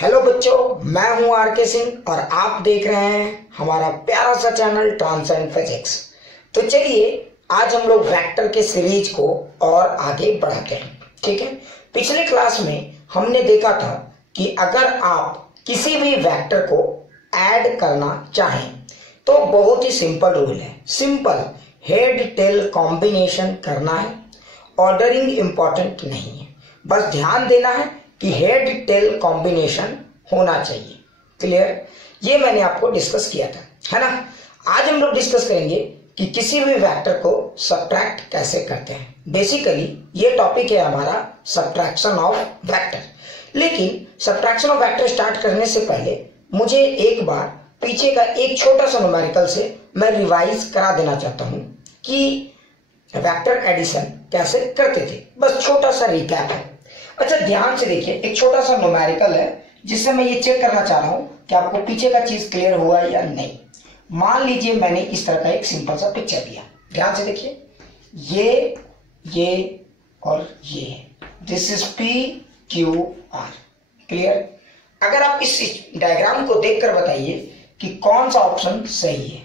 Hello बच्चों, मैं हूं आर के सिंह और आप देख रहे हैं हमारा प्यारा सा चैनल ट्रांसेंड फिजिक्स। तो चलिए आज हम लोग वेक्टर के सीरीज को और आगे बढ़ाते हैं। ठीक है, पिछले क्लास में हमने देखा था कि अगर आप किसी भी वेक्टर को ऐड करना चाहें तो बहुत ही सिंपल रूल है। सिंपल हेड टेल कॉम्बिनेशन करना है, ऑर्डरिंग इंपॉर्टेंट नहीं है, बस ध्यान देना है कि हेड टेल कॉम्बिनेशन होना चाहिए। क्लियर? ये मैंने आपको डिस्कस किया था, है ना। आज हम लोग डिस्कस करेंगे कि किसी भी वेक्टर को सब्ट्रैक्ट कैसे करते हैं। बेसिकली ये टॉपिक है हमारा सब्ट्रैक्शन ऑफ वेक्टर। लेकिन सब्ट्रैक्शन ऑफ वेक्टर स्टार्ट करने से पहले मुझे एक बार पीछे का एक छोटा सा न्यूमेरिकल से मैं रिवाइज करा देना चाहता हूं कि वेक्टर एडिशन कैसे करते थे। बस छोटा सा रिकैप है। अच्छा, ध्यान से देखिए, एक छोटा सा न्यूमेरिकल है जिससे मैं ये चेक करना चाह रहा हूं कि आपको पीछे का चीज क्लियर हुआ या नहीं। मान लीजिए मैंने इस तरह का एक सिंपल सा पिक्चर दिया। ध्यान से देखिए, ये और ये है। This is P Q R. Clear? अगर आप इस डायग्राम को देखकर बताइए कि कौन सा ऑप्शन सही है।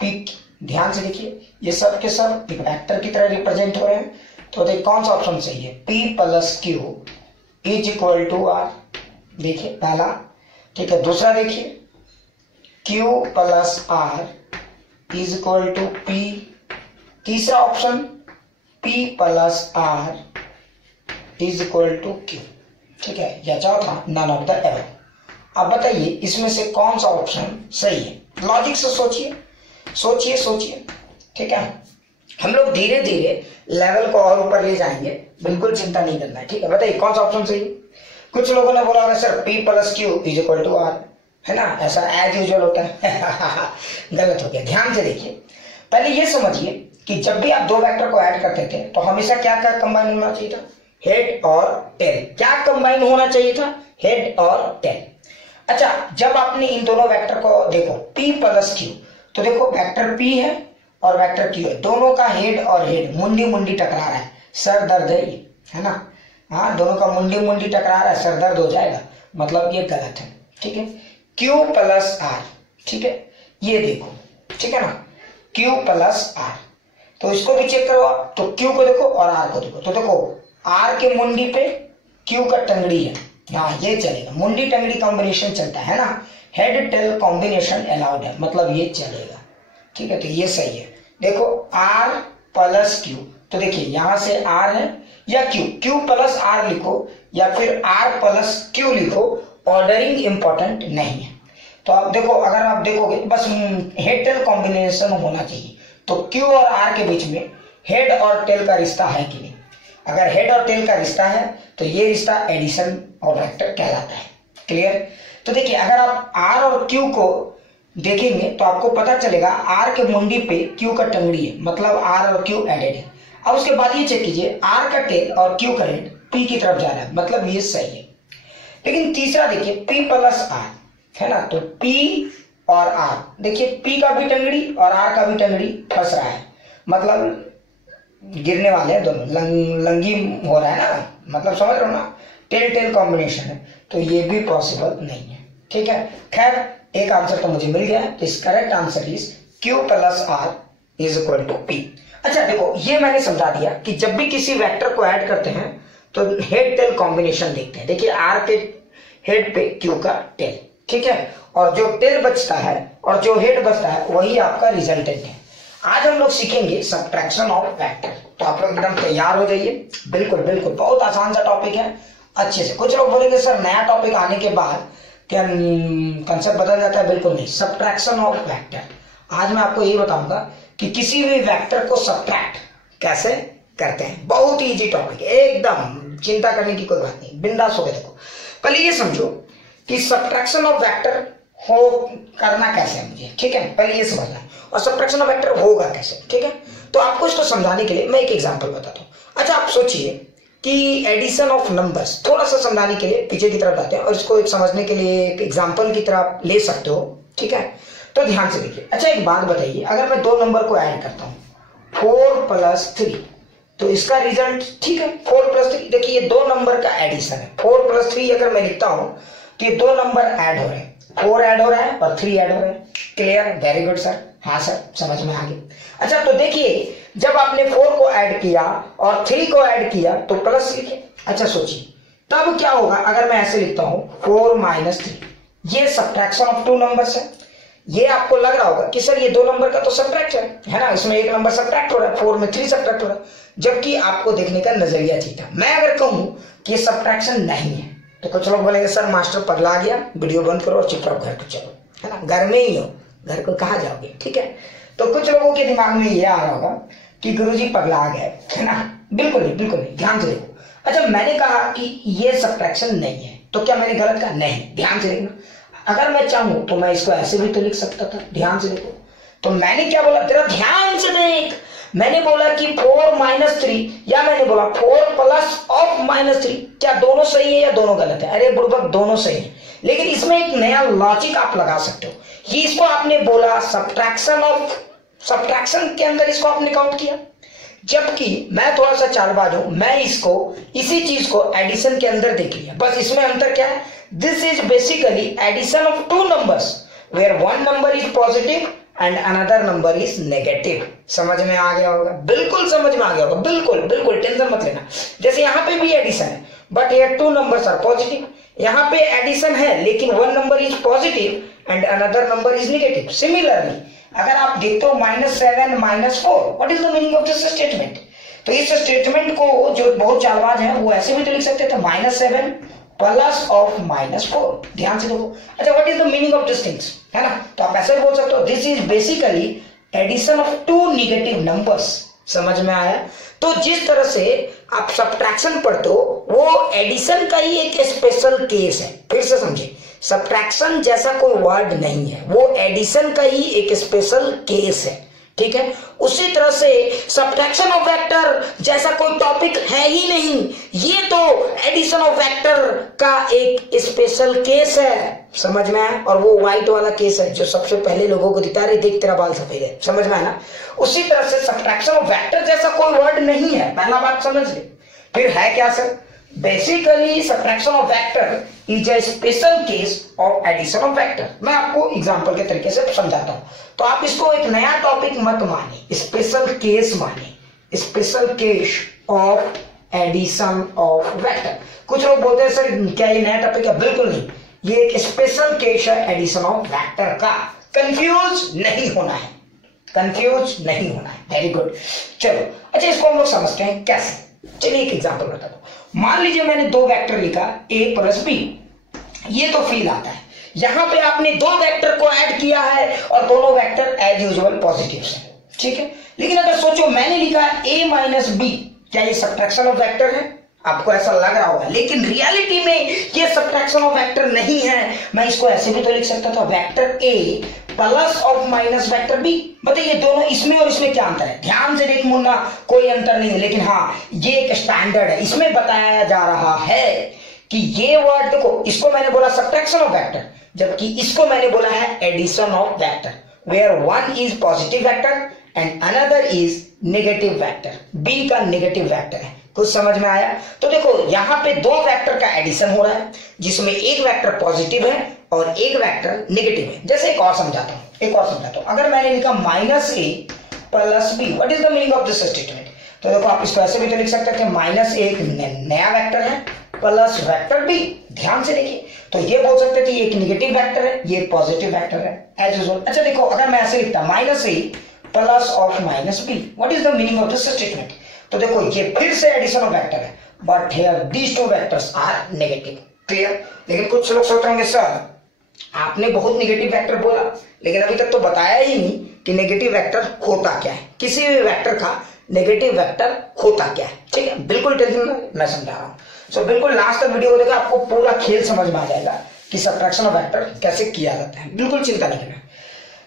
पी, ध्यान से देखिए, ये सब के सब एक वेक्टर की तरह रिप्रेजेंट हो रहे हैं। तो देखिए कौन सा ऑप्शन सही है। P plus Q is equal to R. देखिए पहला, ठीक है। दूसरा देखिए, Q plus R is equal to P। तीसरा option, P plus R is equal to Q। ठीक है, या चौथा नन ऑफ द एबव। अब बताइए इसमें से कौन सा ऑप्शन सही है। लॉजिक से सोचिए सोचिए सोचिए। ठीक है, हम लोग धीरे धीरे लेवल को और ऊपर ले जाएंगे, बिल्कुल चिंता नहीं करना है। ठीक है, बताइए कौन सा ऑप्शन सही है। कुछ लोगों ने बोला होगा sir P plus Q is equal to R, है ना, ऐसा एज यूजुअल होता है। गलत हो गया। ध्यान से देखिए, पहले ये समझिए कि जब भी आप दो वेक्टर को ऐड करते थे तो हमेशा क्या क्या कंबाइन होना चाहिए था। हेड और टेल। क्या कंबाइन होना चाहिए था? हेड और टेल। अच्छा, जब आपने इन दोनों वेक्टर को देखो P प्लस क्यू, तो देखो वेक्टर P है और वेक्टर क्यू है, दोनों का हेड और हेड मुंडी मुंडी टकरा रहा है, सर दर्द है ये, है ना। हाँ, दोनों का मुंडी मुंडी टकरा रहा है, सर दर्द हो जाएगा, मतलब ये गलत है। ठीक है, Q प्लस आर। ठीक है, ये देखो, ठीक है ना, Q प्लस आर। तो इसको भी चेक करो आप, तो Q को देखो और R को देखो। तो देखो R के मुंडी पे Q का टंगड़ी है, हाँ ये चलेगा, मुंडी टंगड़ी कॉम्बिनेशन चलता है ना। हेड टेल कॉम्बिनेशन अलाउड है, मतलब ये चलेगा। ठीक है, तो ये सही है। देखो R प्लस क्यू, तो देखिए यहां से R है या Q प्लस R लिखो या फिर R प्लस Q लिखो, ऑर्डरिंग इंपॉर्टेंट नहीं है। तो आप देखो, अगर आप देखोगे बस हेड टेल कॉम्बिनेशन होना चाहिए। तो Q और R के बीच में हेड और टेल का रिश्ता है कि नहीं। अगर हेड और टेल का रिश्ता है तो ये रिश्ता एडिशन और वेक्टर कहलाता है। क्लियर? तो देखिए अगर आप R और Q को देखेंगे तो आपको पता चलेगा R के मुंडी पे Q का टंगड़ी है, मतलब R और Q एडेड है। अब उसके बाद ये चेक कीजिए, R का टेल और Q का हेड P की तरफ जा रहा है, मतलब ये सही है। लेकिन तीसरा देखिए P प्लस R, है ना, तो P और R, देखिए P का भी टंगड़ी और R का भी टंगड़ी फंस रहा है, मतलब गिरने वाले हैं दोनों, लंगी हो रहा है ना, मतलब समझ रहे हो ना, टेल टेल कॉम्बिनेशन है, तो ये भी पॉसिबल नहीं है। ठीक है, खैर एक आंसर तो मुझे मिल गया है। इस correct answer is Q plus R is equal to P। अच्छा देखो, ये मैंने समझा दिया कि जब भी किसी वेक्टर को ऐड करते हैं तो हेड टेल कॉम्बिनेशन देखते हैं। देखिए R के हेड पे Q का टेल, ठीक है, और जो टेल बचता है और जो हेड बचता है वही आपका रिजल्टेंट है। आज हम लोग सीखेंगे सब्ट्रैक्शन ऑफ वेक्टर। तो आप लोग एकदम तैयार हो जाइए। बिल्कुल बिल्कुल, बहुत आसान सा टॉपिक है, अच्छे से। कुछ लोग बोलेंगे सर नया टॉपिक आने के बाद क्या कंसेप्ट बदल जाता है? बिल्कुल नहीं। सब्ट्रैक्शन ऑफ वेक्टर, आज मैं आपको ये बताऊंगा कि किसी भी वेक्टर को सब्ट्रैक्ट कैसे करते हैं। बहुत ही इजी टॉपिक है, एकदम चिंता करने की कोई बात नहीं, बिंदास होकर देखो। पहले ये समझो कि सब्ट्रैक्शन ऑफ वेक्टर हो करना कैसे है मुझे, ठीक है, पहले ये समझना है, और सब्ट्रैक्शन ऑफ वेक्टर होगा कैसे। ठीक है, तो आपको इसको समझाने के लिए मैं एक एग्जांपल बताता हूँ। अच्छा, आप सोचिए कि एडिशन ऑफ नंबर्स, थोड़ा सा समझाने के लिए पीछे की तरफ जाते हैं और इसको एक समझने के लिए एक एग्जांपल की तरह ले सकते हो। ठीक है, तो ध्यान से देखिए। अच्छा एक बात बताइए, अगर मैं दो नंबर को ऐड करता हूँ 4 प्लस 3, तो इसका रिजल्ट, ठीक है, 4 प्लस 3, देखिए ये दो नंबर का एडिशन है। 4 प्लस 3 अगर मैं लिखता हूँ कि दो नंबर ऐड हो रहे हैं, 4 ऐड हो रहा है और 3 ऐड हो रहा है। क्लियर? Very good sir. हाँ सर, समझ में आ गया। अच्छा तो देखिए, जब आपने 4 को ऐड किया और 3 को ऐड किया तो प्लस लिखे। अच्छा सोचिए तब क्या होगा अगर मैं ऐसे लिखता हूं 4 माइनस 3, ये सब्ट्रैक्शन ऑफ 2 नंबर्स है। ये आपको लग रहा होगा कि सर ये 2 नंबर का तो सब्ट्रैक्ट है ना, इसमें एक नंबर सब्ट्रैक्ट हो रहा है, 4 में 3 सब्ट्रैक्ट हो रहा है, जबकि आपको देखने का नजरिया ठीक है। मैं अगर कहूं कि ये सब्ट्रैक्शन नहीं है तो कुछ लोग बोलेंगे सर मास्टर पगला गया, वीडियो बंद करो और चुपचाप घर को चलो, है ना, घर में ही हो, घर को कहाँ जाओगे, ठीक है। तो कुछ लोगों के दिमाग में ये आ रहा होगा कि गुरुजी पगला गए, है ना। बिल्कुल नहीं, बिल्कुल नहीं, ध्यान से देखो। अच्छा मैंने कहा कि ये सब्ट्रैक्शन नहीं है, तो क्या मैंने गलत कहा? नहीं, ध्यान से देखना। अगर मैं चाहूं तो मैं इसको ऐसे भी तो लिख सकता था, ध्यान से देखो। तो मैंने क्या बोला, तेरा ध्यान से देख, मैंने बोला कि 4 माइनस 3 या मैंने बोला 4 प्लस ऑफ माइनस 3, क्या दोनों सही है या दोनों गलत है? अरे बुड़बक, दोनों सही है, लेकिन इसमें एक नया लॉजिक आप लगा सकते हो। ये इसको आपने बोला सब्ट्रैक्शन ऑफ, सब्ट्रैक्शन के अंदर इसको आपने काउंट किया, जबकि मैं थोड़ा सा चालबाज हूं, मैं इसको इसी चीज को एडिशन के अंदर देख लिया। बस इसमें अंतर क्या है, this is basically addition of 2 numbers where 1 number is positive and another number is negative. समझ में आ गया होगा? बिल्कुल समझ में आ गया होगा, बिल्कुल बिल्कुल टेंशन मत लेना। जैसे यहाँ पे भी एडिशन है बट ये 2 नंबर्स आर पॉजिटिव, यहाँ पे एडिशन है लेकिन 1 number is positive and another number is negative. Similarly अगर आप देखते हो -7 -4, what is the meaning of this statement? तो इस स्टेटमेंट को जो बहुत चालबाज है वो ऐसे भी तो लिख सकते थे, -7 प्लस ऑफ -4। ध्यान से देखो। अच्छा what is the meaning of this things, है ना, तो आप ऐसे भी बोल सकते हो this is basically addition of 2 negative numbers. समझ में आया? तो जिस तरह से आप सब्ट्रैक्शन पढ़ते हो वो एडिशन का ही एक स्पेशल केस है। फिर से समझे, सब्ट्रैक्शन जैसा कोई वर्ड नहीं है, वो एडिशन का ही एक स्पेशल केस है, ठीक है। उसी तरह से सब्ट्रैक्शन ऑफ वेक्टर जैसा कोई टॉपिक है ही नहीं, ये तो एडिशन ऑफ वेक्टर का एक स्पेशल केस है। समझ में आया? और वो व्हाइट वाला केस है जो सबसे पहले लोगों को दिखता है, देख तेरा बाल सफेद है। समझ में आया ना? उसी तरह से सब्ट्रैक्शन ऑफ वेक्टर जैसा कोई वर्ड नहीं है, पहला बात समझ ले। फिर है क्या sir? Basically subtraction of vector is a special case of addition of vector. मैं आपको एग्जांपल के तरीके से समझाता हूं, तो आप इसको एक नया टॉपिक मत माने, स्पेशल केस माने, special case of addition of vector. कुछ लोग बोलते हैं सर क्या ये नया टॉपिक है? बिल्कुल नहीं, ये एक स्पेशल केस है एडिशन ऑफ वेक्टर का। कंफ्यूज नहीं होना है, कंफ्यूज नहीं होना है। वेरी गुड, चलो। अच्छा इसको हम लोग समझते हैं कैसे। चलिए एक एग्जांपल बताता हूं। मान लीजिए मैंने 2 वेक्टर लिखा a प्लस b, ये तो फील आता है। यहां पे आपने 2 वेक्टर को ऐड किया है और दोनों वेक्टर एज यूजुअल पॉजिटिव है, ठीक है। लेकिन अगर सोचो मैंने लिखा a माइनस बी, क्या ये सब्ट्रैक्शन ऑफ वेक्टर है? आपको ऐसा लग रहा होगा, लेकिन रियलिटी में ये सब्ट्रैक्शन ऑफ वेक्टर नहीं है। मैं इसको ऐसे भी तो लिख सकता था, vector a plus of minus vector B. बताइए दोनों इसमें और इसमें क्या अंतर है? ध्यान से देख मुन्ना, कोई अंतर नहीं है, लेकिन हाँ ये एक स्टैंडर्ड है। इसमें बताया जा रहा है कि ये वर्ड देखो, इसको मैंने बोला सब्ट्रैक्शन ऑफ वेक्टर, जबकि इसको मैंने बोला है addition of vector, where 1 is positive vector and another is negative vector. B का नेगेटिव वेक्टर है। कुछ समझ में आया? तो देखो यहाँ पे 2 वेक्टर का एडिशन हो रहा है जिसमें एक वेक्टर पॉजिटिव है और एक वेक्टर नेगेटिव है। जैसे एक और समझाता हूं, अगर मैंने लिखा -a plus b, what is the meaning of this statement? तो देखो आप इसको ऐसे भी तो लिख सकते थे, -a एक नया वेक्टर है प्लस वेक्टर b। ध्यान से देखिए, तो ये बोल सकते थे ये एक नेगेटिव वेक्टर है, ये पॉजिटिव वेक्टर है एज यूजुअल। अच्छा देखो अगर मैं ऐसे लिखता -a plus of -b, what is the meaning of this statement? तो देखो ये फिर से एडिशन ऑफ वेक्टर है, but here these 2 vectors are negative. Clear? लेकिन कुछ लोग सोच रहे होंगे सर आपने बहुत नेगेटिव वेक्टर बोला, लेकिन अभी तक तो बताया ही नहीं कि नेगेटिव वेक्टर होता क्या है, किसी भी वेक्टर का नेगेटिव वेक्टर होता क्या है। ठीक है, बिल्कुल टेंशन मैं समझा रहा हूँ। सो बिल्कुल लास्ट तक वीडियो को देखा, आपको पूरा खेल समझ में आ जाएगा कि सब्ट्रैक्शन ऑफ वेक्टर कैसे किया जाता है। बिल्कुल चिंता नहीं करना।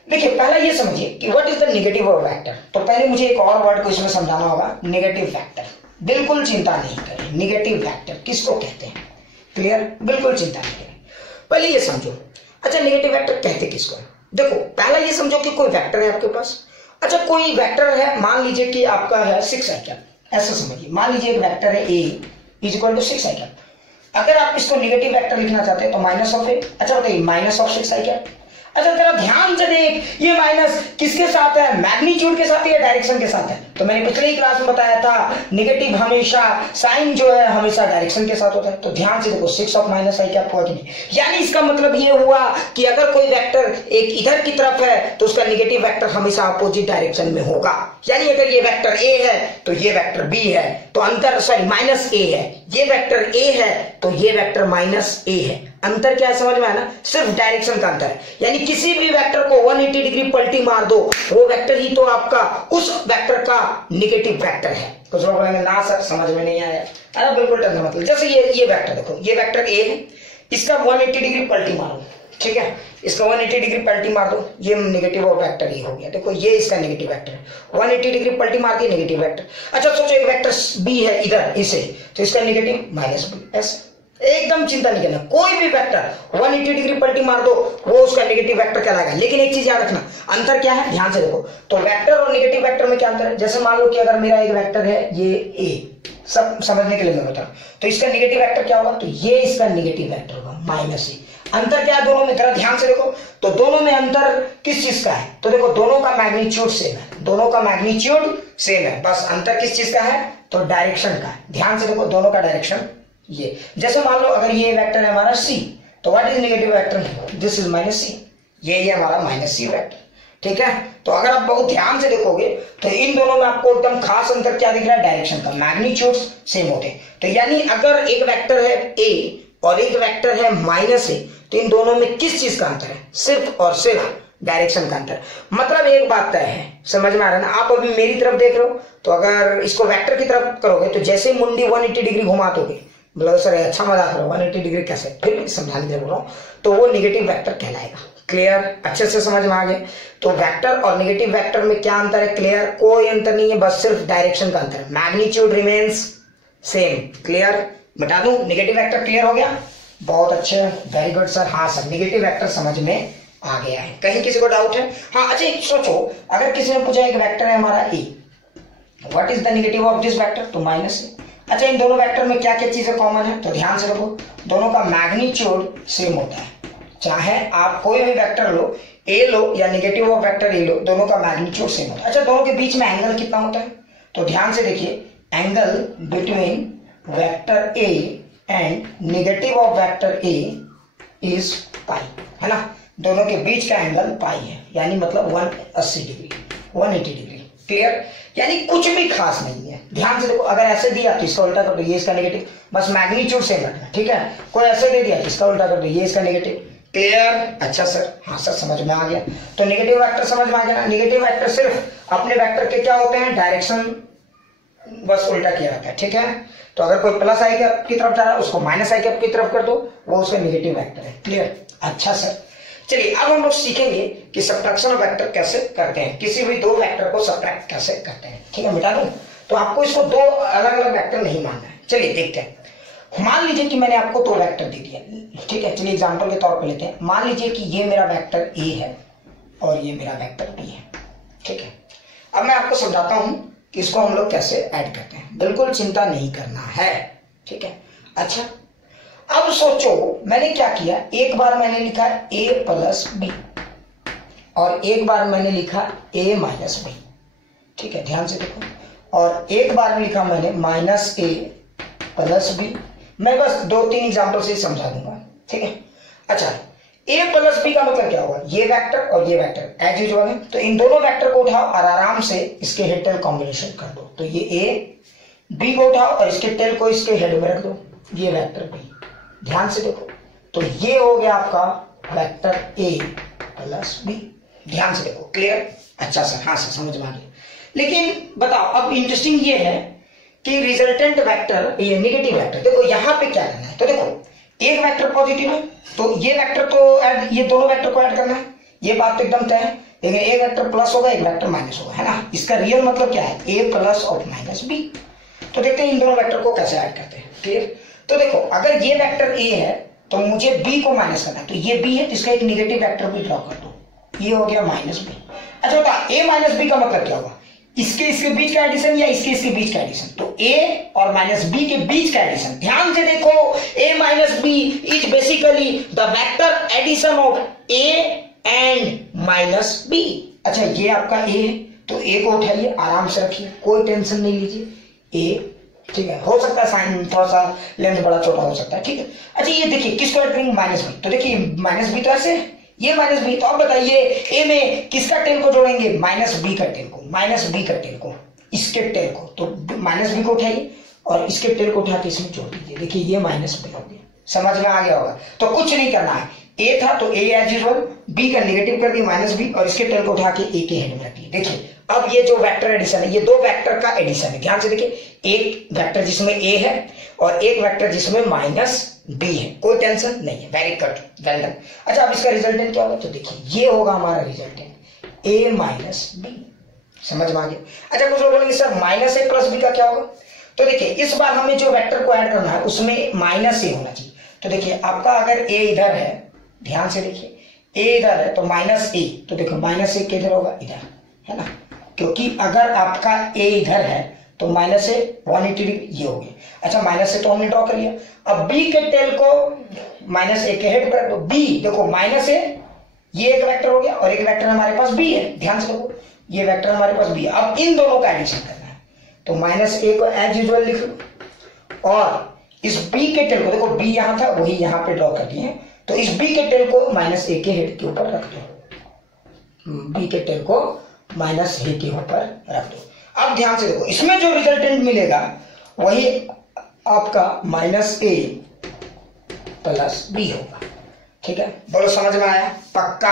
देखिए पहला ये समझिए कि what is the negative of vector. तो पहले मुझे एक और वर्ड को इसमें समझाना होगा, नेगेटिव वेक्टर। बिल्कुल चिंता नहीं करें, नेगेटिव वेक्टर किसको कहते हैं? क्लियर? बिल्कुल चिंता नहीं करें, पहले ये समझो। अच्छा नेगेटिव वेक्टर कहते किसको? देखो पहला ये समझो कि कोई वेक्टर है आपके पास। अच्छा कोई वेक्टर है, मान लीजिए कि आपका है 6 आइटम, ऐसा समझिए। मान लीजिए एक वेक्टर है a is equal to 6 item. अगर आप इसको निगेटिव वेक्टर लिखना चाहते हैं तो माइनस ऑफ ए। अच्छा बताइए माइनस ऑफ 6 है क्या? अच्छा जरा ध्यान से देख, ये माइनस किसके साथ है? मैग्नीट्यूड के साथ या डायरेक्शन के साथ है? तो मैंने पिछले ही क्लास में बताया था निगेटिव हमेशा साइन जो है हमेशा डायरेक्शन के साथ होता है। तो ध्यान से देखो 6 ऑफ माइनस आई क्या आपको कि नहीं? यानी इसका मतलब ये हुआ कि अगर कोई वेक्टर एक इधर की तरफ है तो उसका निगेटिव वेक्टर हमेशा अपोजिट डायरेक्शन में होगा। यानी अगर ये वेक्टर ए है तो ये वेक्टर बी है, तो अंतर सॉरी माइनस ए है, ये वेक्टर ए है तो ये वेक्टर माइनस ए है। अंतर क्या है समझ में आया ना? सिर्फ डायरेक्शन का अंतर है। यानी किसी भी वेक्टर को 180 डिग्री पलटी मार दो, वो वेक्टर ही तो आपका उस वेक्टर का निगेटिव वेक्टर है। कुछ लोग बोलेंगे ना सर समझ में नहीं आया। अरे बिल्कुल टेंशन मतलब, जैसे ये वेक्टर देखो, ये वेक्टर ए है, इसका 180 डिग्री पलटी मारो, ठीक है, इसका 180 डिग्री पलटी मार दो, ये नेगेटिव वेक्टर ही हो गया। देखो ये इसका नेगेटिव वेक्टर है, 180 डिग्री पलटी मार दी नेगेटिव वेक्टर। अच्छा सोचो एक वेक्टर बी है इधर इसे, तो इसका नेगेटिव माइनस बी। ऐसे एकदम चिंता नहीं करना, कोई भी वेक्टर 180 डिग्री पलटी मार दो वो उसका नेगेटिव वेक्टर कहलाएगा। लेकिन एक चीज याद रखना, अंतर क्या है ध्यान से देखो। तो वेक्टर और नेगेटिव वेक्टर में क्या अंतर है? जैसे मान लो कि अगर मेरा एक वेक्टर है ये ए, सब समझने के लिए मैं बता रहा हूं, तो इसका नेगेटिव वेक्टर क्या होगा? तो ये इसका नेगेटिव वेक्टर होगा माइनस ए। अंतर क्या है दोनों में? जरा ध्यान से देखो, तो दोनों में अंतर किस चीज का है? तो देखो दोनों का मैग्नीट्यूड सेम है, दोनों का मैग्नीट्यूड सेम है, बस अंतर किस चीज का है? तो डायरेक्शन का। ध्यान से देखो दोनों का डायरेक्शन ये, जैसे मान लो अगर ये वेक्टर है हमारा सी, तो what is negative vector? This is minus C, ये हमारा माइनस सी वेक्टर, ठीक है। तो अगर आप बहुत ध्यान से देखोगे तो इन दोनों में आपको एकदम खास अंतर क्या दिख रहा है? डायरेक्शन का, मैग्नीट्यूड सेम होते हैं। तो यानी अगर एक वेक्टर है ए और एक वेक्टर है माइनस ए, तो इन दोनों में किस चीज का अंतर है? सिर्फ और सिर्फ डायरेक्शन का अंतर। मतलब एक बात तय है, समझ में आ रहा है ना? आप अभी मेरी तरफ देख रहे हो, तो अगर इसको वेक्टर की तरफ करोगे तो जैसे मुंडी 180 डिग्री घुमा दोगे, मतलब सर अच्छा मजाक करो 180 डिग्री कैसे, फिर भी समझाने के लिए बोल रहा हूं, तो वो नेगेटिव वेक्टर कहलाएगा। क्लियर? अच्छे से समझ में आ गया? तो वेक्टर और नेगेटिव वेक्टर में क्या अंतर है? क्लियर? कोई अंतर नहीं है, बस सिर्फ डायरेक्शन का अंतर है, मैग्नीट्यूड रिमेन्स सेम। क्लियर? बता दूं नेगेटिव वेक्टर क्लियर हो गया? बहुत अच्छे, वेरी गुड सर। हाँ सर नेगेटिव वेक्टर समझ में आ गया है। कहीं किसी को डाउट है? हाँ अच्छा एक सोचो, अगर किसी ने पूछा एक वेक्टर है हमारा A, what is the negative of this vector? तो माइनस ए। अच्छा इन दोनों वेक्टर में क्या क्या चीजें कॉमन है? तो ध्यान से देखो दोनों का मैग्नीट्यूड सेम होता है, चाहे आप कोई भी वेक्टर लो, ए लो या नेगेटिव ऑफ वेक्टर ए लो, दोनों का मैग्नीट्यूड सेम होता है। अच्छा दोनों के बीच में एंगल कितना होता है? तो ध्यान से देखिए, angle between vector A and negative of vector A is pi, है ना? दोनों के बीच का एंगल पाई है, यानी मतलब 180 डिग्री 180 डिग्री। क्लियर? यानी कुछ भी खास नहीं है। ध्यान से देखो, अगर ऐसे दिया तो इसका उल्टा कर दो, ये इसका नेगेटिव, बस मैग्नीट्यूड सेम रखना, ठीक है। कोई ऐसे दे दिया इसका उल्टा कर दो, ये इसका नेगेटिव। क्लियर? अच्छा सर, हाँ सर समझ में आ गया। तो नेगेटिव वेक्टर समझ में आ गया ना? नेगेटिव वेक्टर सिर्फ अपने वेक्टर के क्या होते हैं? डायरेक्शन बस उल्टा किया जाता है, ठीक है। तो अगर कोई प्लस आई की तरफ जा रहा है उसको माइनस आई की तरफ कर दो, वो उसका नेगेटिव वेक्टर है। क्लियर? अच्छा सर चलिए अब हम लोग सीखेंगे कि सब्ट्रैक्शन ऑफ वेक्टर कैसे करते हैं, किसी भी दो वेक्टर को सब्ट्रैक्ट कैसे करते हैं। ठीक है, मिटा दूं? तो आपको इसको दो अलग अलग वेक्टर नहीं मानना है। चलिए देखते हैं। मान लीजिए कि मैंने आपको दो वेक्टर दे दिया, ठीक है। चलिए एग्जांपल के तौर पे लेते हैं। मान लीजिए कि ये मेरा वेक्टर ए है और ये मेरा वेक्टर बी है, ठीक है। अब मैं आपको समझाता हूं कि इसको हम लोग कैसे ऐड करते हैं। बिल्कुल चिंता नहीं करना है, ठीक है। अच्छा अब सोचो मैंने क्या किया, एक बार मैंने लिखा a प्लस बी और एक बार मैंने लिखा a माइनस बी, ठीक है। ध्यान से देखो, और एक बार में लिखा मैंने माइनस a प्लस बी। मैं बस दो तीन एग्जांपल से समझा दूंगा, ठीक है। अच्छा a प्लस बी का मतलब क्या होगा? ये वेक्टर और ये वेक्टर एज यूजुअल है, तो इन दोनों वेक्टर को उठाओ और आराम से इसके हेड टेल कॉम्बिनेशन कर दो। तो ये a b को उठाओ और इसके टेल को इसके हेड में रख दो, ये वेक्टर b। ध्यान से देखो, तो ये हो गया आपका वेक्टर a प्लस बी। ध्यान से देखो, क्लियर? अच्छा सर, हाँ सर समझ में आ गया। लेकिन बताओ अब इंटरेस्टिंग ये है कि रिजल्टेंट वेक्टर, ये नेगेटिव वेक्टर, देखो यहाँ पे क्या करना है। तो देखो एक वेक्टर पॉजिटिव है तो ये वेक्टर को ऐड, ये दोनों वेक्टर को ऐड करना है, ये बात तो एकदम तय है। लेकिन एक वेक्टर प्लस होगा एक वेक्टर माइनस होगा, है ना। इसका रियल मतलब क्या है? a प्लस और माइनस बी। तो देखते हैं इन दोनों वेक्टर को कैसे ऐड करते हैं। क्लियर? तो देखो अगर ये वेक्टर a है तो मुझे b को माइनस करना है, तो ये b है तो इसका एक नेगेटिव वेक्टर भी ड्रॉ कर दो, ये हो गया माइनस बी। अच्छा बता a माइनस बी का मतलब क्या होगा? इसके बीच का एडिशन या इसके बीच का एडिशन, तो ए और माइनस बी के बीच का एडिशन। ध्यान से देखो, A minus B is basically the vector addition of A and minus B. अच्छा, ये आपका ए है, तो ए को उठाइए, आराम से रखिए, कोई टेंशन नहीं लीजिए। ए, ठीक है, हो सकता है साइन थोड़ा सा लेंथ बड़ा छोटा हो सकता है, ठीक है। अच्छा, ये देखिए किसको ऐड करेंगे, माइनस बी, तो देखिए माइनस बी तो ऐसे है, ये माइनस बी, तो अब बताइए ए में किसका टेल को जोड़ेंगे, माइनस बी का टेल को, माइनस बी का टेल को, इसके टेल को, तो माइनस बी को उठाइए और इसके टेल को उठा के इसमें जोड़ दीजिए। देखिए ये माइनस बी हो गया, समझ में आ गया होगा। तो कुछ नहीं करना है, ए था तो ए एज यूजुअल, बी का नेगेटिव कर दिया माइनस बी और इसके टेल को उठा के ए के हेड में रखिए। देखिए अब ये जो वेक्टर एडिशन है, ये दो वेक्टर का एडिशन है। ध्यान से देखिए, एक वेक्टर जिसमें ए है और एक वेक्टर जिसमें माइनस बी है, कोई टेंशन नहीं है, वेरी गुड, वेल डन। अच्छा, अब इसका रिजल्टेंट क्या होगा, तो देखिए ये होगा हमारा रिजल्टेंट ए माइनस बी, समझ में आ गया। अच्छा, कुछ लोग बोलेंगे सर माइनस ए प्लस बी का क्या होगा, तो देखिए इस बार हमें जो वेक्टर को ऐड करना है उसमें माइनस ए होना चाहिए। तो देखिए आपका अगर ए इधर है, ध्यान से देखिए ए इधर है तो माइनस ए, तो देखो माइनस ए किधर होगा, इधर, है ना, क्योंकि अगर आपका ए इधर है तो माइनस ए 180 डिग्री ये हो गया। अच्छा, माइनस ए तो हमने ड्रॉ कर लिया, अब बी के टेल को माइनस ए के हेड पर, तो बी देखो माइनस ए, ये एक वेक्टर हो गया और एक वेक्टर हमारे पास बी है, ध्यान से देखो ये वेक्टर हमारे पास बी है। अब इन दोनों का एडिशन करना है, तो माइनस ए को एज यूजुअल लिख लो और इस बी के टेल को, देखो बी यहां था वही यहां पे ड्रॉ कर दिए हैं, तो इस बी के टेल को माइनस ए के हेड के ऊपर रख दो, बी के टेल को माइनस ए के ऊपर रख दो। अब ध्यान से देखो, इसमें जो रिजल्टेंट मिलेगा वही आपका माइनस ए प्लस बी होगा, ठीक है। बोलो समझ में आया, पक्का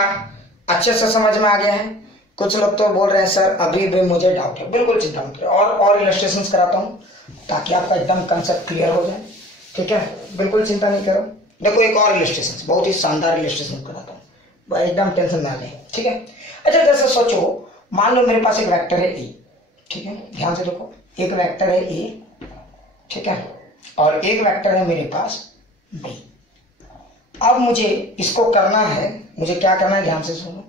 अच्छे से समझ में आ गया है। कुछ लोग तो बोल रहे हैं सर अभी भी मुझे डाउट है, बिल्कुल चिंता मत करो, और इलस्ट्रेशंस कराता हूँ ताकि आपका एकदम कंसेप्ट क्लियर हो जाए, ठीक है, बिल्कुल चिंता नहीं करो। देखो एक और इलस्ट्रेशन, बहुत ही शानदार इलस्ट्रेशन कराता हूँ, एकदम टेंशन ना लें, ठीक है। अच्छा, जैसे सोचो, मान लो मेरे पास एक वेक्टर है ए, ठीक है, ध्यान से देखो एक वेक्टर है ए, ठीक है, और एक वेक्टर है मेरे पास बी। अब मुझे इसको करना है, मुझे क्या करना है, ध्यान से सुनो,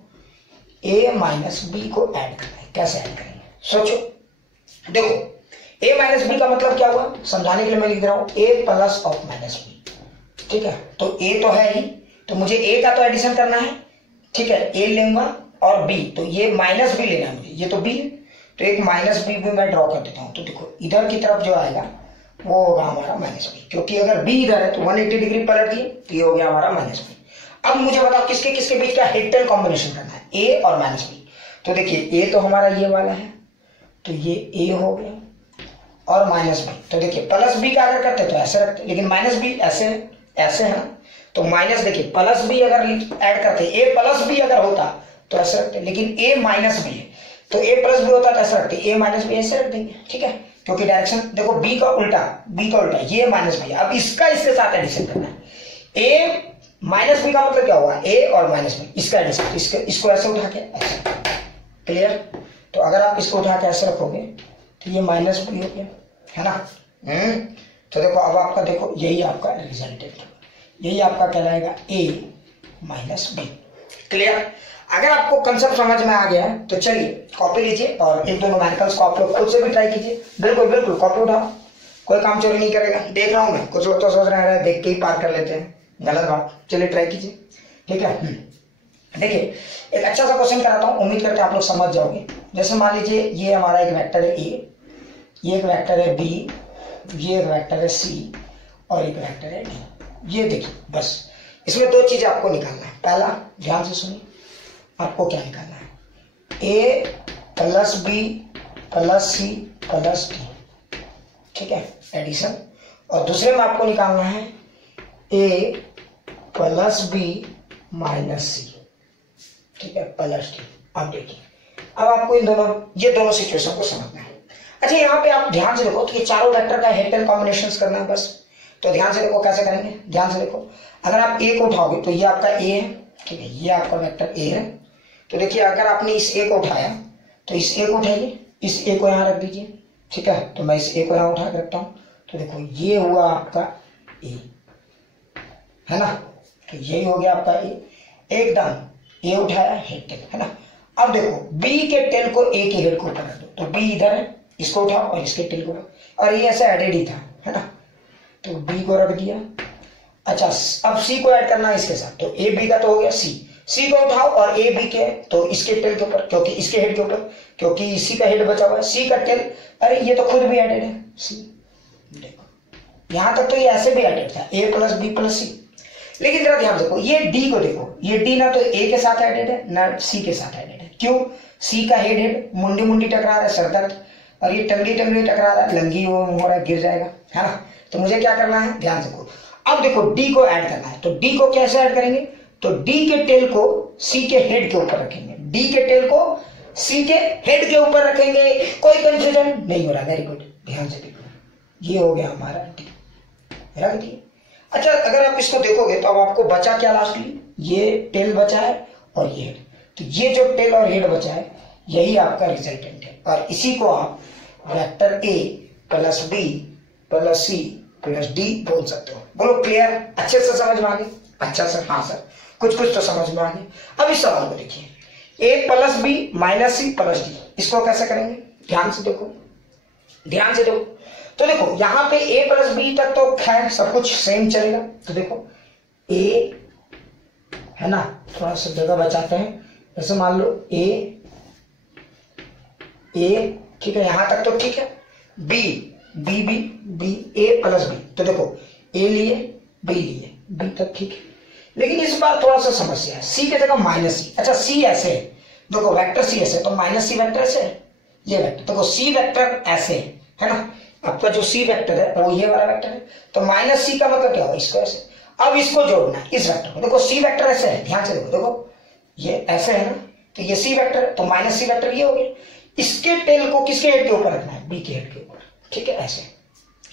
ए माइनस बी को ऐड करना है। कैसे ऐड करेंगे, सोचो, देखो ए माइनस बी का मतलब क्या हुआ, समझाने के लिए मैं लिख रहा हूं ए प्लस ऑफ माइनस बी, ठीक है। तो ए तो है ही, तो मुझे ए का तो एडिशन करना है, ठीक है, ए लूंगा और बी, तो ये माइनस बी लेना है मुझे, ये तो बी है, तो एक माइनस बी भी मैं ड्रॉ कर देता हूं। तो देखो इधर की तरफ जो आएगा वो होगा हमारा माइनस बी, क्योंकि अगर बी इधर है तो 180 डिग्री पलट दिए, तो ये हो गया हमारा माइनस बी। अब मुझे बताओ किसके किसके बीच का हेड टेल कॉम्बिनेशन करना है, ए और माइनस बी। तो देखिए ए तो हमारा ये वाला है, तो ये ए हो गया और माइनस बी, तो देखिए प्लस बी का अगर करते तो ऐसे रखते, लेकिन माइनस बी ऐसे है ना, तो माइनस देखिए प्लस बी अगर ऐड करते, ए प्लस बी अगर होता तो ऐसे रखते, लेकिन ए माइनस बी है तो ए प्लस बी होता तो ऐसे रखते, ए माइनस बी ऐसे रख देंगे, ठीक है, क्योंकि डायरेक्शन देखो बी का उल्टा, ये माइनस बी। अब इसका इसके साथ एडिशन करना है, ए माइनस बी का मतलब क्या हुआ, ए और माइनस बी, इसका एडिशन, इसको ऐसे उठा के ऐसे, क्लियर। तो अगर आप इसको उठा के ऐसे रखोगे तो ये माइनस बी हो गया, है ना। तो देखो अब आपका देखो यही आपका रिजल्टेंट, यही आपका कहलाएगा ए माइनस बी, क्लियर। अगर आपको कंसेप्ट समझ में आ गया है तो चलिए कॉपी लीजिए और एक दो न्यूमेरिकल्स को आप लोग खुद से भी ट्राई कीजिए, बिल्कुल कॉपी उठाओ, कोई काम चोरी नहीं करेगा। देख रहा हूं मैं, कुछ लोग तो सोच रहे हैं देख के ही पार कर लेते हैं, गलत बात, चलिए ट्राई कीजिए, ठीक है। देखिए एक अच्छा सा क्वेश्चन कराता हूँ, उम्मीद करते हैं आप लोग समझ जाओगे। जैसे मान लीजिए ये हमारा एक वेक्टर है ए, ये एक वेक्टर है बी, ये एक वेक्टर है सी और एक वेक्टर है डी। ये देखिए बस इसमें दो चीजें आपको निकालना है। पहला ध्यान से सुनिए, आपको क्या निकालना है, A plus B plus C plus D, ठीक है, एडिशन। और दूसरे में आपको निकालना है A plus B minus C, ठीक है, प्लस डी। अब देखिए अब आपको ये दोनों सिचुएशन को समझना है। अच्छा यहाँ पे आप ध्यान से देखो, तो ये चारों वेक्टर का हेड टेल कॉम्बिनेशंस करना है बस। तो ध्यान से देखो कैसे करेंगे, ध्यान से देखो, अगर आप ए को उठाओगे तो ये आपका ए है, ठीक है, ये आपका वेक्टर ए है। तो देखिए अगर आपने इस ए को उठाया तो इस ए को उठाइए, इस ए को यहाँ रख दीजिए, ठीक है, तो मैं इस ए को यहाँ उठा के रखता हूँ। तो देखो ये हुआ आपका ए, है ना, तो यही हो गया आपका ए, एकदम ए उठाया हेड टेल, है ना। अब देखो बी के टेल को ए के हेड के ऊपर रख दो, तो बी इधर है, इसको उठाओ और इसके टेल को, और ये ऐसे एडेड ही था, है ना, तो बी को रख दिया। अच्छा अब सी को ऐड करना है इसके साथ, तो ए बी का तो हो गया, सी को उठाओ और ए बी के तो इसके टेल के ऊपर, क्योंकि इसके हेड के ऊपर, क्योंकि इसी का हेड बचा हुआ है, सी का टेल, अरे ये तो खुद भी एडेड है सी, देखो यहां तक तो ये ऐसे भी एडेड था, ए प्लस बी प्लस सी, लेकिन जरा ध्यान देखो ये डी को देखो, ये डी ना तो ए के साथ एडेड है ना सी के साथ एडेड है, क्यों, सी का हेड मुंडी मुंडी टकरा रहा है, सरदर्द, और ये टंगड़ी टंगड़ी टकरा रहा है, लंगी हो रहा है, गिर जाएगा, है ना, तो मुझे क्या करना है, ध्यान देखो, अब देखो डी को ऐड करना है, तो डी को कैसे ऐड करेंगे, तो डी के टेल को सी के हेड के ऊपर रखेंगे, डी के टेल को सी के हेड के ऊपर रखेंगे, कोई कंफ्यूजन नहीं हो रहा, वेरी गुड, ध्यान से देखो, ये हो गया हमारा डी, रख दिए। अच्छा अगर आप इसको देखोगे तो अब आपको बचा क्या लास्टली, ये टेल बचा है और ये हेड, तो ये जो टेल और हेड बचा है यही आपका रिजल्टेंट है, और इसी को आप vector A plus B plus C plus D बोल सकते हो। बोलो क्लियर, अच्छे से समझ में आ गई, अच्छा सर, हाँ सर, कुछ कुछ तो समझ में आ गई। अब इस सवाल को देखिए, A plus B minus C plus D, इसको कैसे करेंगे, ध्यान से देखो, ध्यान से देखो, तो देखो यहां पे ए प्लस बी तक तो खैर सब कुछ सेम चलेगा, तो देखो ए है ना, थोड़ा सा जगह बचाते हैं, जैसे मान लो ए ठीक है, यहां तक तो ठीक है, बी बी बी बी ए प्लस बी, तो देखो ए लिए बी लिए बी तक ठीक है, लेकिन इस बार थोड़ा सा समस्या है, सी के जगह माइनस सी, अच्छा सी ऐसे है, देखो वेक्टर सी ऐसे, तो माइनस सी वेक्टर ऐसे है, ये वेक्टर, देखो सी वेक्टर ऐसे है ना, आपका जो सी वेक्टर है वो ये वाला वेक्टर है, तो माइनस सी का मतलब क्या होगा, इसको ऐसे, अब इसको जोड़ना है इस वेक्टर को, देखो सी वेक्टर ऐसे है, ध्यान से देखो ये ऐसे है ना, तो ये सी वेक्टर है, तो माइनस सी वेक्टर ये हो गया, इसके टेल को किसके हेड के ऊपर रखना है, बी के हेड के ऊपर, ठीक है, ऐसे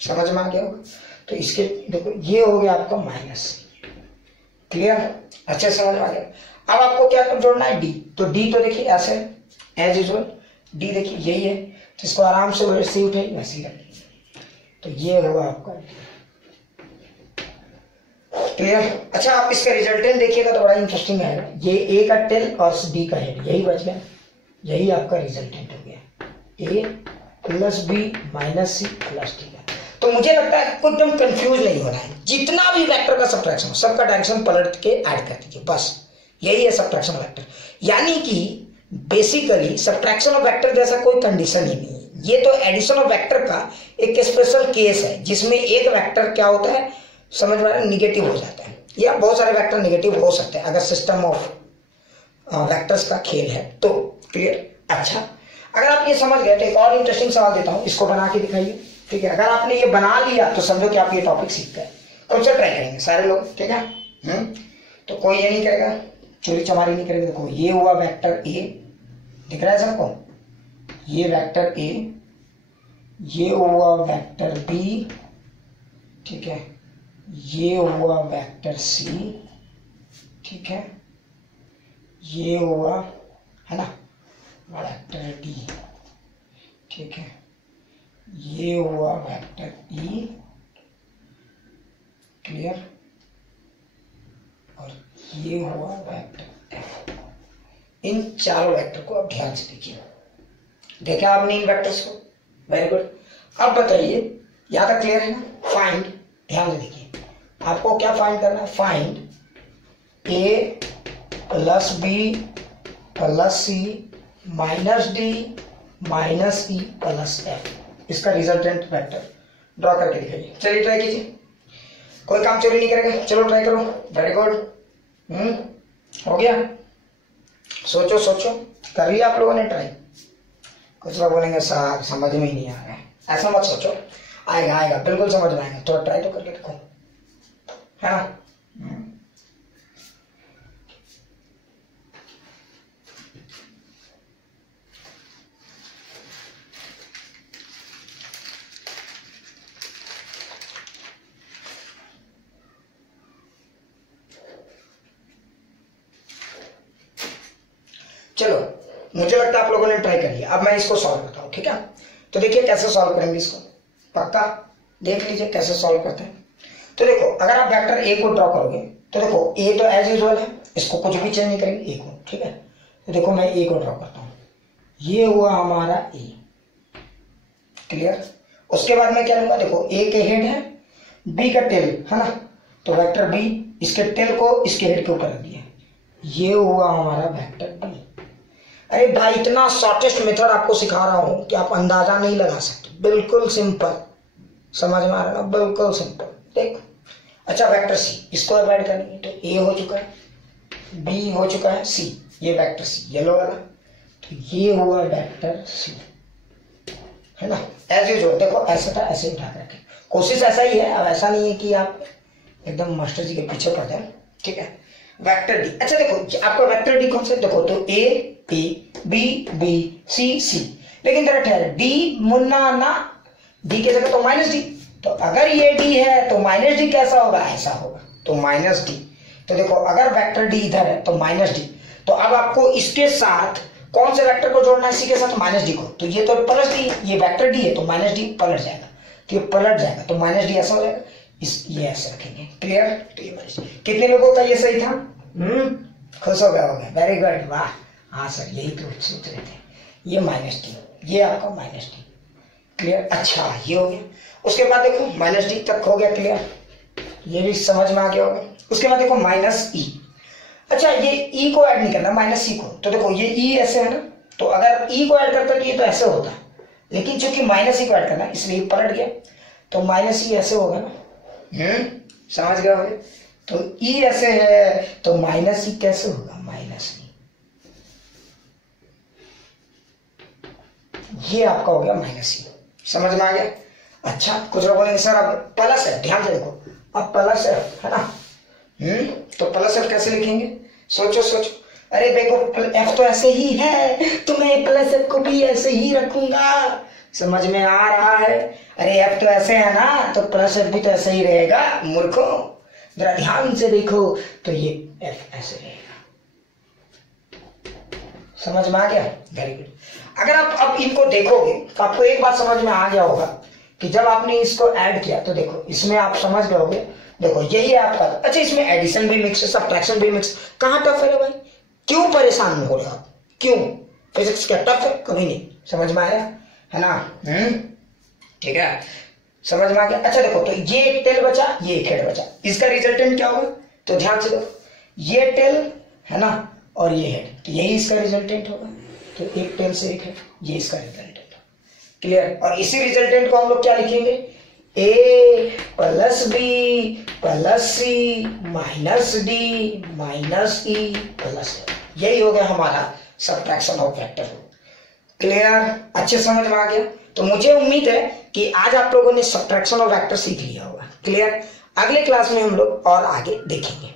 समझ में आ गया होगा, तो इसके देखो ये हो गया आपका माइनस सी, क्लियर, अच्छे समझ में आ गया। अब आपको क्या जोड़ना है, डी, तो डी तो देखिए ऐसे एज यूजुअल, डी देखिए यही है, तो इसको आराम से वैसे ही उठाइए वैसे ही रखिए, तो ये होगा आपका, क्लियर। अच्छा आप इसका रिजल्टेंट देखिएगा तो बड़ा इंटरेस्टिंग है, ये ए का टेल और डी का हेड यही बच गया, यही आपका रिजल्टेंट हो गया, A plus B minus C plus D का। तो मुझे लगता है कुछ एकदम कंफ्यूज नहीं होना है, जितना भी वेक्टर का सब्ट्रैक्शन हो सबका डायरेक्शन पलट के ऐड कर दीजिए, बस यही है सब्ट्रैक्शन ऑफ वेक्टर, यानी कि बेसिकली सब्ट्रैक्शन ऑफ वेक्टर जैसा कोई कंडीशन ही नहीं है, ये तो एडिशन ऑफ वेक्टर का एक स्पेशल केस है जिसमें एक वेक्टर क्या होता है समझ में, निगेटिव हो जाता है, या बहुत सारे वेक्टर निगेटिव हो सकते हैं अगर सिस्टम ऑफ वेक्टर्स का खेल है तो, क्लियर। अच्छा अगर आप ये समझ गए तो एक और इंटरेस्टिंग सवाल देता हूं, इसको बना के दिखाइए, ठीक है, अगर आपने ये बना लिया तो समझो कि आप ये टॉपिक सीख गए, खुद से ट्राई करेंगे सारे लोग, ठीक है, तो कोई ये नहीं करेगा, चोरी चमारी नहीं करेगा। देखो ये हुआ वेक्टर ए, दिख रहा है सबको, ये वेक्टर ए, ये हुआ वेक्टर बी, ठीक है, ये हुआ वेक्टर सी, ठीक है, ये हुआ है ना वेक्टर डी, ठीक है, ये हुआ वेक्टर ई, क्लियर, और ये हुआ वेक्टर एफ। इन चारों वेक्टर को आप ध्यान से देखिए, देखा आपने इन वेक्टर्स को, वेरी गुड। अब बताइए यहां तक क्लियर है ना, फाइंड, ध्यान से देखिए आपको क्या फाइंड करना है, find A plus B plus C minus D minus E plus F, इसका रिजल्टेंट वेक्टर ड्रॉ करके दिखाइए। चलिए ट्राई कीजिए, कोई काम चोरी नहीं करेगा, चलो ट्राई करो, वेरी गुड, हो गया, सोचो सोचो, कर लिया आप लोगों ने ट्राई। कुछ लोग बोलेंगे सर समझ में ही नहीं आ रहा है, ऐसा मत सोचो, आएगा आएगा, बिल्कुल समझ में आएगा, तो ट्राई तो करके देखो, है ना। चलो मुझे लगता है आप लोगों ने ट्राई कर लिया, अब मैं इसको सॉल्व करता हूँ, ठीक है। तो देखिए कैसे सॉल्व करेंगे इसको, पक्का देख लीजिए कैसे सॉल्व करते हैं। तो देखो अगर आप वेक्टर ए को ड्रॉ करोगे तो देखो ए तो एज यूजुअल है, इसको कुछ भी चेंज नहीं करेंगे, ए को, ठीक है, तो देखो मैं ए को ड्रॉ करता हूँ, ये हुआ हमारा ए। क्लियर। उसके बाद मैं क्या लूंगा, देखो ए के हेड है, बी का टेल है ना, तो वेक्टर बी इसके टेल को इसके हेड के ऊपर रख दिया, ये हुआ हमारा वेक्टर बी। अरे भाई इतना शॉर्टेस्ट मेथड आपको सिखा रहा हूं कि आप अंदाजा नहीं लगा सकते, बिल्कुल सिंपल, समझ में आ रहा है ना, बिल्कुल सिंपल। देखो अच्छा वेक्टर सी, इसको ऐड करेंगे तो ए हो चुका है, बी हो चुका है, सी, ये वेक्टर सी येलो वाला, तो ये हुआ वेक्टर सी, है ना। एज यूजुअल देखो ऐसा था ऐसे उठा के रखें, कोशिश ऐसा ही है, अब ऐसा नहीं है कि आप एकदम मास्टर जी के पीछे पड़ जाए, ठीक है। वेक्टर डी, अच्छा देखो आपका वेक्टर डी कौन सा, देखो तो ए बी बी सी सी, लेकिन जरा ठहर, डी मुन्ना ना, डी की जगह तो माइनस डी, तो अगर ये डी है तो माइनस डी कैसा होगा, ऐसा होगा, तो माइनस डी। तो देखो अगर वेक्टर डी इधर है तो माइनस डी, तो अब आपको इसके साथ कौन से वेक्टर को जोड़ना है, इसी के साथ माइनस डी को, तो ये तो प्लस डी, ये वेक्टर डी है तो माइनस डी पलट जाएगा, तो ये पलट जाएगा, तो माइनस डी ऐसा हो जाएगा, इस ये ऐसे रखेंगे। क्लियर। तो ये माइनस, कितने लोगों का ये सही था, खुश हो गया, वेरी गुड, वाह, हाँ सर यही तो सोच रहे थे, ये माइनस डी, ये आपका माइनस डी। क्लियर। अच्छा ये हो गया, उसके बाद देखो माइनस डी तक हो गया, क्लियर, ये भी समझ में आ गया होगा। उसके बाद देखो माइनस ई, अच्छा ये ई को ऐड नहीं करना, माइनस सी को, तो देखो ये ई ऐसे है ना, तो अगर ई को ऐड करता तो ये तो ऐसे होता, लेकिन चूंकि माइनस ई को ऐड करना इसलिए पलट गया, तो माइनस ई ऐसे होगा ना, समझ गए होगे। तो ई ऐसे है तो माइनस ई कैसे होगा, माइनस ई, ये आपका हो गया माइनस ई, समझ में आ गया। अच्छा कुछ लोग बोलेंगे सर अब प्लस है, ध्यान से देखो, अब प्लस है ना, तो प्लस एफ कैसे लिखेंगे, सोचो सोचो, अरे देखो एफ तो ऐसे ही है तो मैं प्लस एफ को भी ऐसे ही रखूंगा, समझ में आ रहा है। अरे एफ तो ऐसे है ना तो प्लस एफ भी तो ऐसे ही रहेगा, मूर्खो जरा ध्यान से देखो, तो ये एफ ऐसे रहेगा, समझ में आ गया, वेरी गुड। अगर आप अब इनको देखोगे तो आपको एक बात समझ में आ गया होगा कि जब आपने इसको ऐड किया तो देखो इसमें आप समझ गए होगे, देखो यही है आपका। अच्छा इसमें एडिशन भी मिक्स है, सब्ट्रैक्शन भी मिक्स, कहाँ टफ है भाई, क्यों परेशान हो रहे हो आप, क्यों, फिजिक्स क्या टफ है, कभी नहीं, समझ में आया है ना, ठीक है, समझ में आ गया। अच्छा देखो तो ये एक टेल बचा, ये एक हेड बचा, इसका रिजल्टेंट क्या होगा, तो ध्यान से देखो, ये टेल है ना और ये हेड, तो यही इसका रिजल्टेंट होगा, तो एक टेल से एक हेड, ये इसका रिजल्टेंट, क्लियर। और इसी रिजल्टेंट को हम लोग क्या लिखेंगे, A plus B plus C minus D minus E plus, यही हो गया हमारा सब्ट्रैक्शन ऑफ वेक्टर। क्लियर, अच्छे समझ में आ गया। तो मुझे उम्मीद है कि आज आप लोगों ने सब्ट्रैक्शन ऑफ वेक्टर सीख लिया होगा। क्लियर, अगले क्लास में हम लोग और आगे देखेंगे।